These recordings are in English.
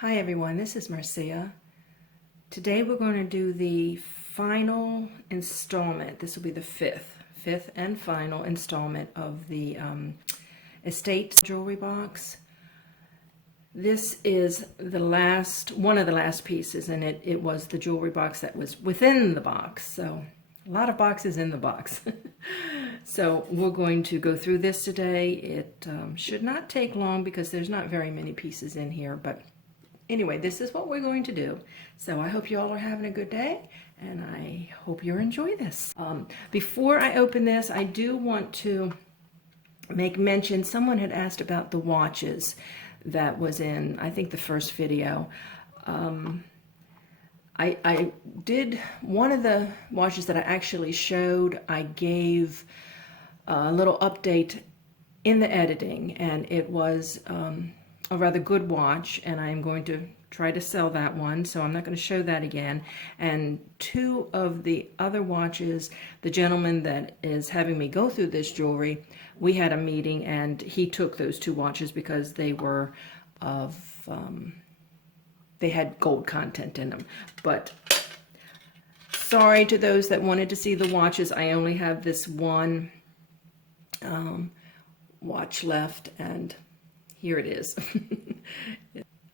Hi everyone, this is Marcia. Today we're going to do the final installment. This will be the fifth and final installment of the estate jewelry box. This is the last, one of the last pieces, and it was the jewelry box that was within the box. So a lot of boxes in the box. So we're going to go through this today. It should not take long because there's not very many pieces in here, but anyway, this is what we're going to do. So I hope you all are having a good day, and I hope you enjoy this. Before I open this, I do want to make mention, someone had asked about the watches that was in, I think, the first video. I did, one of the watches that I actually showed, I gave a little update in the editing, and it was a rather good watch, and I'm going to try to sell that one, so I'm not going to show that again. And two of the other watches, the gentleman that is having me go through this jewelry, we had a meeting and he took those two watches because they were of, they had gold content in them. But sorry to those that wanted to see the watches, I only have this one watch left, and here it is.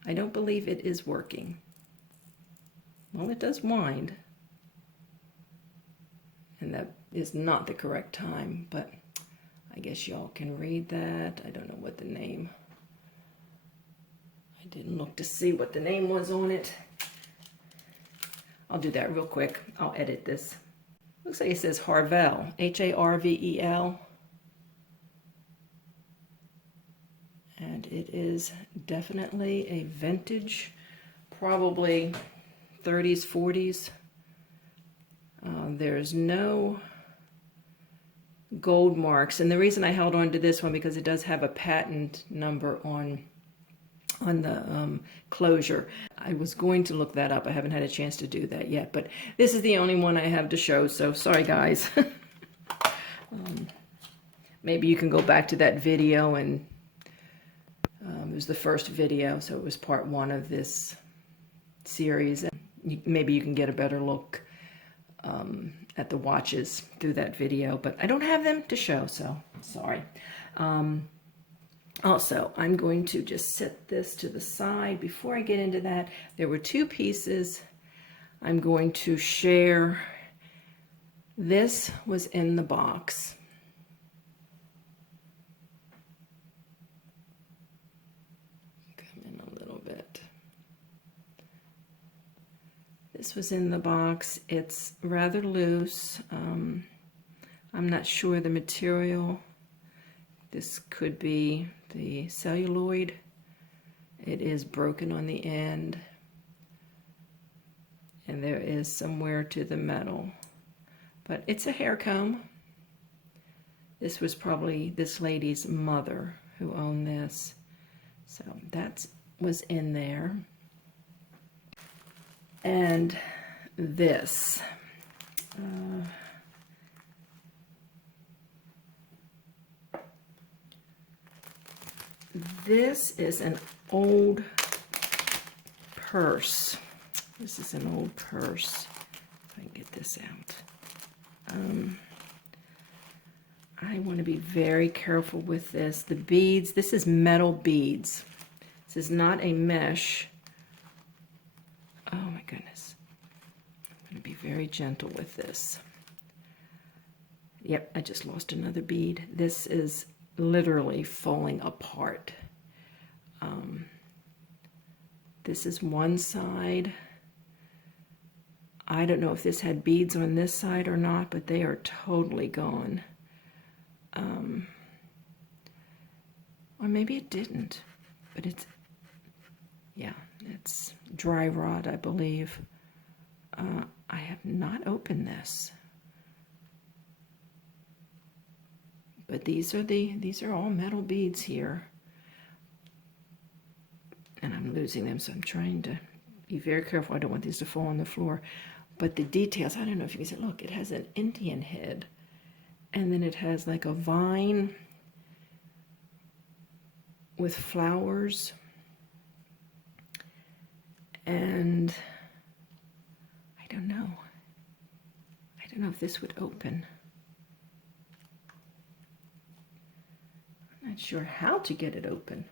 I don't believe it is working. Well, it does wind. And that is not the correct time, but I guess y'all can read that. I don't know what the name. I didn't look to see what the name was on it. I'll do that real quick. I'll edit this. Looks like it says Harvel, H-A-R-V-E-L. And it is definitely a vintage, probably 30s, 40s. There's no gold marks. And the reason I held on to this one, because it does have a patent number on the closure. I was going to look that up. I haven't had a chance to do that yet. But this is the only one I have to show, so sorry guys. Maybe you can go back to that video, and it was the first video, so it was part one of this series. Maybe you can get a better look at the watches through that video, but I don't have them to show, so sorry. Also, I'm going to just set this to the side. Before I get into that, there were two pieces I'm going to share. This was in the box. This was in the box. It's rather loose. I'm not sure the material. This could be the celluloid. It is broken on the end. And there is some wear to the metal. But it's a hair comb. This was probably this lady's mother who owned this. So that was in there. And this, this is an old purse. This is an old purse. If I can get this out. I want to be very careful with this. The beads, this is metal beads. This is not a mesh. Oh my goodness. I'm going to be very gentle with this. Yep, I just lost another bead. This is literally falling apart. This is one side. I don't know if this had beads on this side or not, but they are totally gone. Or maybe it didn't, but it's, yeah, it's dry rot, I believe. I have not opened this, but these are all metal beads here, and I'm losing them, so I'm trying to be very careful. I don't want these to fall on the floor. But the details, I don't know if you can see. Look, it has an Indian head, and then it has like a vine with flowers. And I don't know. I don't know if this would open. I'm not sure how to get it open.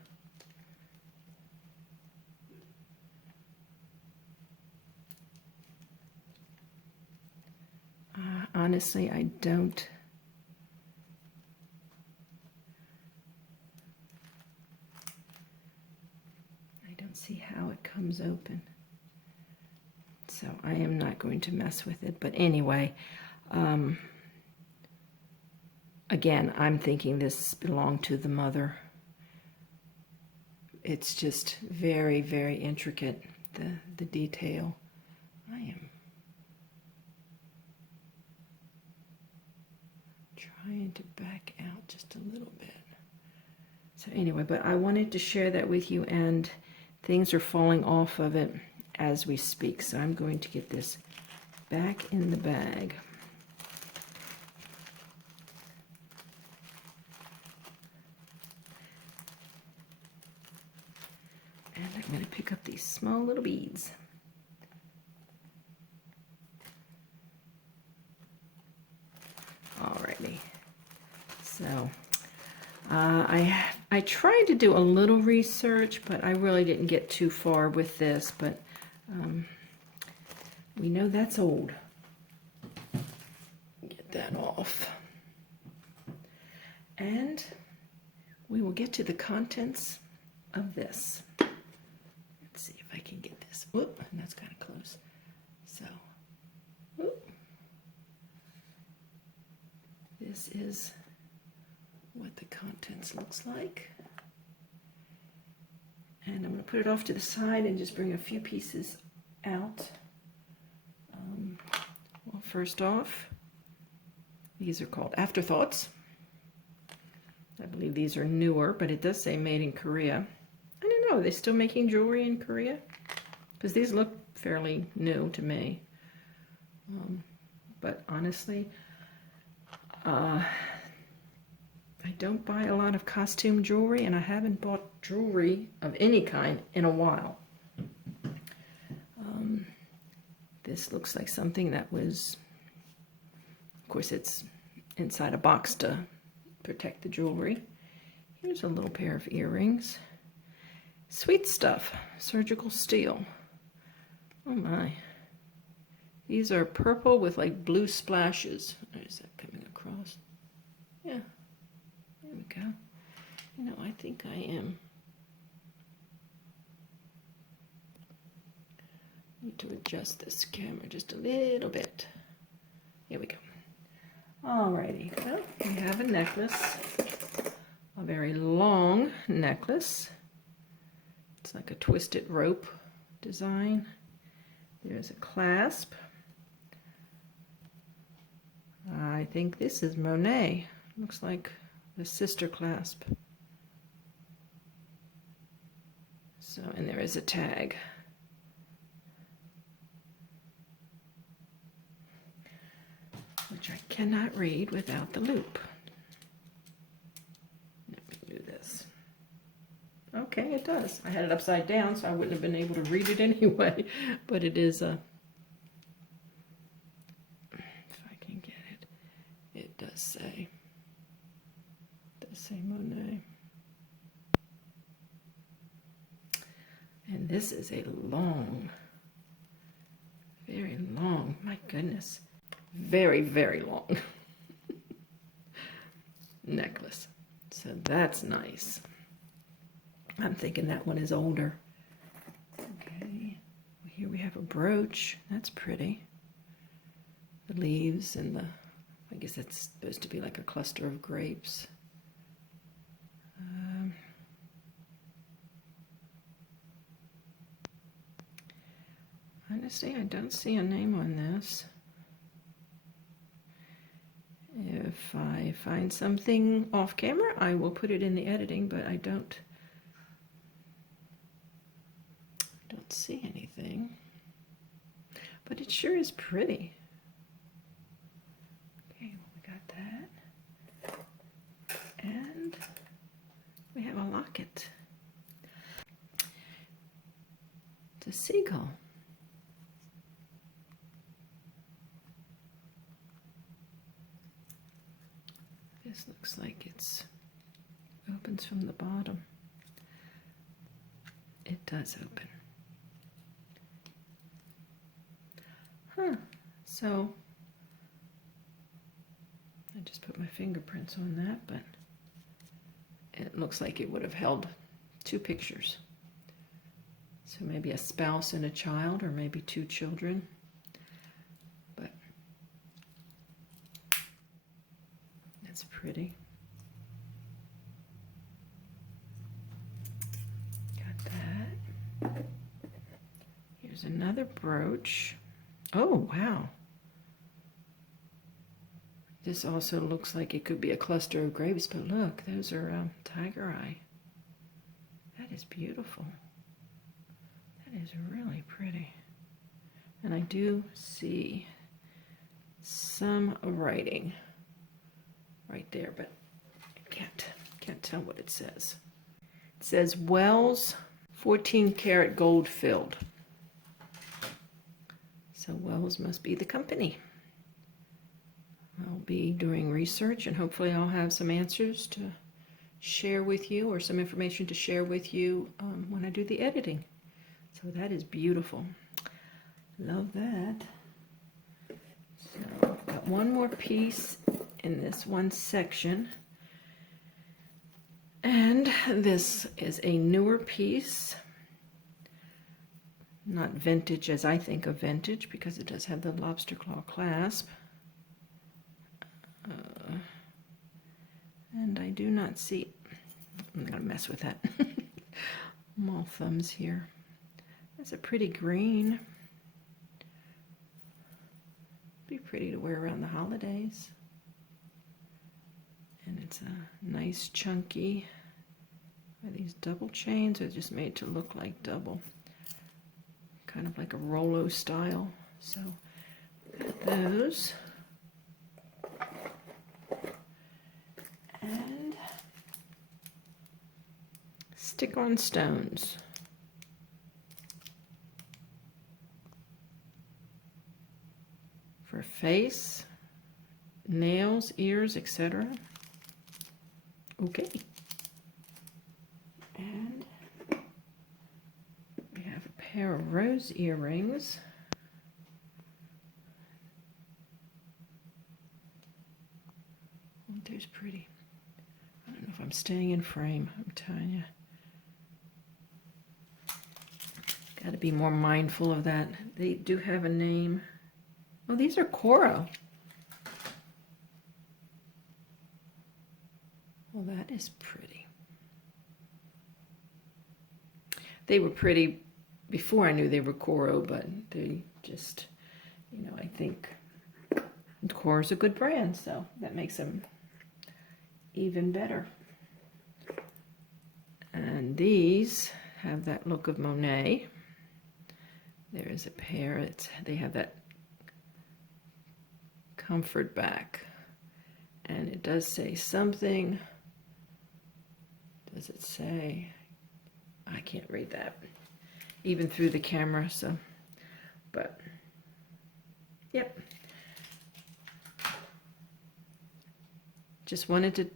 Honestly, I don't see how it comes open. So I am not going to mess with it. But anyway, again, I'm thinking this belonged to the mother. It's just very, very intricate, the detail. I am trying to back out just a little bit. So anyway, but I wanted to share that with you, and things are falling off of it as we speak. So I'm going to get this back in the bag. And I'm going to pick up these small little beads. Alrighty. So I tried to do a little research, but I really didn't get too far with this. But we know that's old. Get that off. And we will get to the contents of this. Let's see if I can get this. Whoop, and that's kind of close. So, whoop. This is what the contents looks like. And I'm going to put it off to the side and just bring a few pieces out. Well, first off, these are called Afterthoughts. I believe these are newer, but it does say made in Korea. I don't know, are they still making jewelry in Korea? Because these look fairly new to me. But honestly, I don't buy a lot of costume jewelry, and I haven't bought jewelry of any kind in a while. This looks like something that was, of course it's inside a box to protect the jewelry. Here's a little pair of earrings. Sweet stuff, surgical steel. Oh my. These are purple with like blue splashes. Is that coming across? Yeah. There we go. You know, I think I am. Need to adjust this camera just a little bit. Here we go. Alrighty. Well, we have a necklace. A very long necklace. It's like a twisted rope design. There's a clasp. I think this is Monet. Looks like the sister clasp. So, and there is a tag. Which I cannot read without the loop. Let me do this. Okay, it does. I had it upside down, so I wouldn't have been able to read it anyway. But it is a... if I can get it. It does say... Monet. And this is a long, very long, my goodness, very, very long necklace. So that's nice. I'm thinking that one is older. Okay, here we have a brooch. That's pretty. The leaves and the, I guess that's supposed to be like a cluster of grapes. Honestly, I don't see a name on this. If I find something off camera, I will put it in the editing, but I don't see anything. But it sure is pretty. Okay, well, we got that. And we have a locket. To a seagull. This looks like it's opens from the bottom. It does open. Huh. So I just put my fingerprints on that, but it looks like it would have held 2 pictures. So maybe a spouse and a child, or maybe 2 children. But that's pretty. Got that. Here's another brooch. Oh, wow. This also looks like it could be a cluster of grapes, but look, those are tiger eye. That is beautiful. That is really pretty. And I do see some writing right there, but I can't tell what it says. It says Wells 14 karat gold filled. So Wells must be the company. I'll be doing research, and hopefully I'll have some answers to share with you, or some information to share with you when I do the editing. So that is beautiful. Love that. So I've got one more piece in this one section. And this is a newer piece. Not vintage as I think of vintage, because it does have the lobster claw clasp. And I do not see, I'm going to mess with that. Small thumbs here. That's a pretty green. Be pretty to wear around the holidays. And it's a nice chunky. Are these double chains, or just made to look like double? Kind of like a Rolo style. So those. And stick-on stones. For face, nails, ears, etc. Okay. And we have a pair of rose earrings. Aren't those pretty? I don't know if I'm staying in frame, I'm telling you. Got to be more mindful of that. They do have a name. Oh, these are coral. Well, that is pretty. They were pretty before I knew they were coral, but they just, you know, I think Cora's a good brand, so that makes them even better. And these have that look of Monet. There is a pair. They have that comfort back, and it does say something. Does it say? I can't read that even through the camera, so, but yep. Just wanted to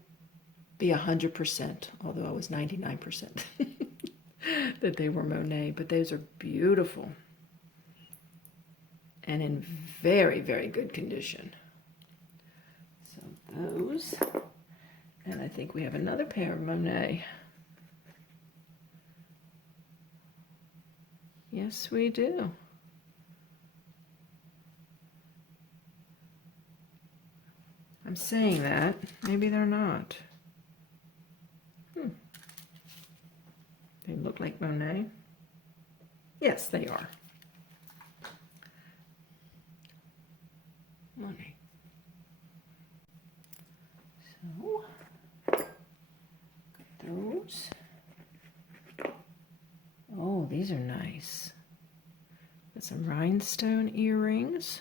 be 100%, although I was 99% that they were Monet, but those are beautiful and in very, very good condition. So those, and I think we have another pair of Monet. Yes, we do. I'm saying that. Maybe they're not. They look like Monet. Yes, they are. Monet. So, got those. Oh, these are nice. Got some rhinestone earrings.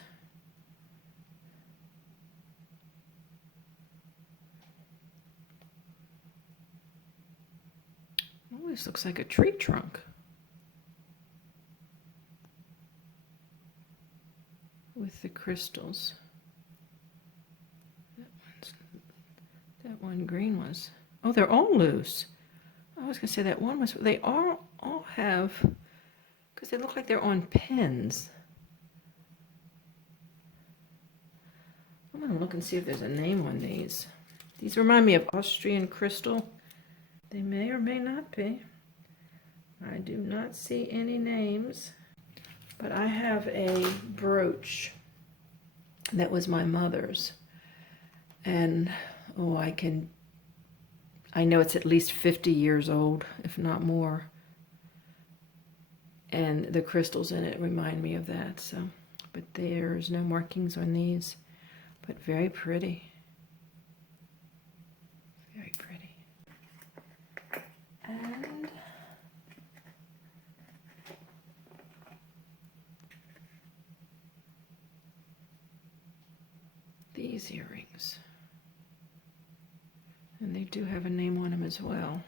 Oh, this looks like a tree trunk. with the crystals. That one green was. Oh, they're all loose. I was gonna say that one was. They all have, because they look like they're on pins. I'm gonna look and see if there's a name on these. These remind me of Austrian crystal. They may or may not be. I do not see any names, but I have a brooch that was my mother's, and oh, I know it's at least 50 years old, if not more, and the crystals in it remind me of that. So, but there's no markings on these, but very pretty. Very pretty. And these earrings. And they do have a name on them as well.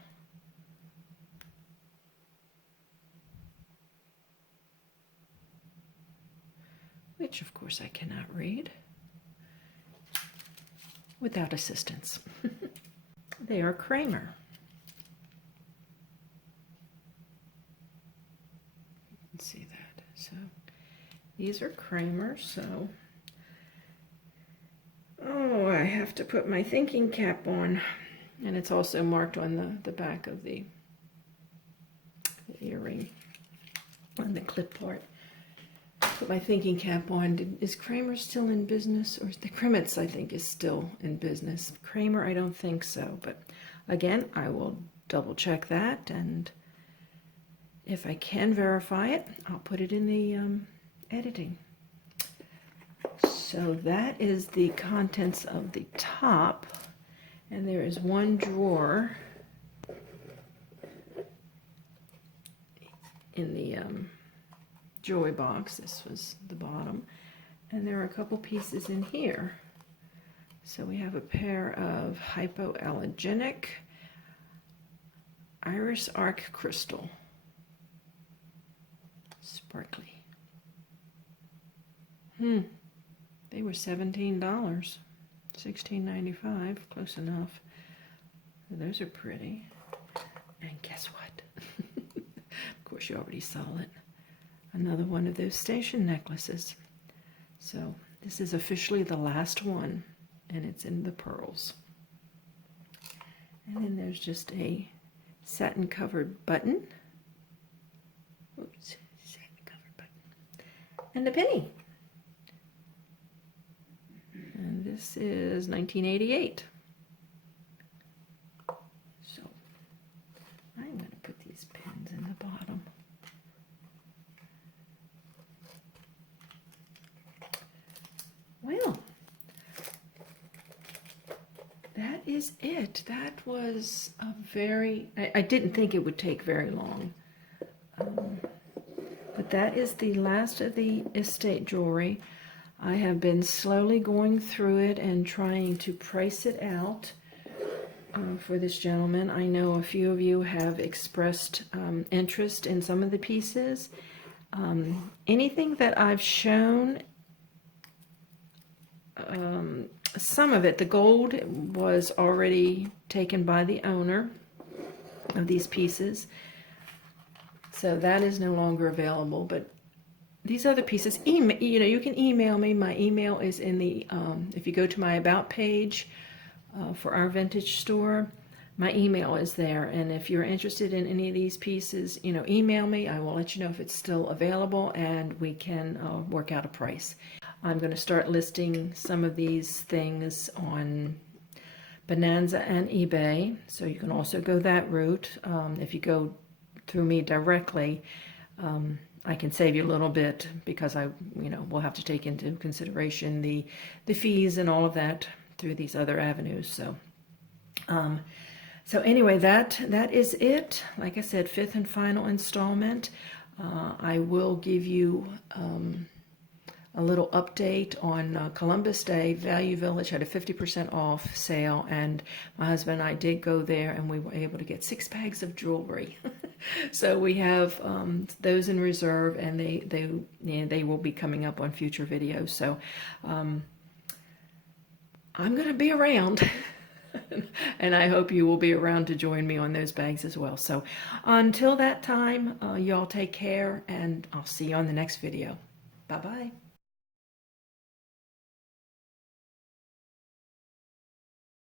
Which, of course, I cannot read without assistance. They are Kramer. You can see that. So these are Kramer. So, oh, I have to put my thinking cap on. And it's also marked on the back of the earring, on the clip part. Put my thinking cap on. Is Kramer still in business? Or the Krimitz, I think, is still in business. Kramer, I don't think so. But again, I will double check that. And if I can verify it, I'll put it in the editing. So that is the contents of the top. And there is one drawer in the jewelry box. This was the bottom. And there are a couple pieces in here. So we have a pair of hypoallergenic iris arc crystal. Sparkly. They were $17. $16.95, close enough. Those are pretty. And guess what? Of course, you already saw it. Another one of those station necklaces. So this is officially the last one, and it's in the pearls. And then there's just a satin covered button. Oops, satin covered button. And a penny. And this is 1988. So I'm going to put these pins in the bottom. Well, that is it. That was a very, I didn't think it would take very long. But that is the last of the estate jewelry. I have been slowly going through it and trying to price it out for this gentleman. I know a few of you have expressed interest in some of the pieces. Anything that I've shown, some of it, the gold was already taken by the owner of these pieces. So that is no longer available, but these other pieces, you can email me. My email is in the, if you go to my About page for our vintage store, my email is there. And if you're interested in any of these pieces, email me. I will let you know if it's still available, and we can work out a price. I'm going to start listing some of these things on Bonanza and eBay, so you can also go that route. If you go through me directly, I can save you a little bit, because we'll have to take into consideration the fees and all of that through these other avenues. So anyway, that is it. Like I said, 5th and final installment. I will give you a little update on Columbus Day. Value Village had a 50% off sale, and my husband and I did go there, and we were able to get 6 bags of jewelry. So we have those in reserve, and they will be coming up on future videos. So I'm going to be around. And I hope you will be around to join me on those bags as well. So until that time, y'all take care, and I'll see you on the next video. Bye-bye.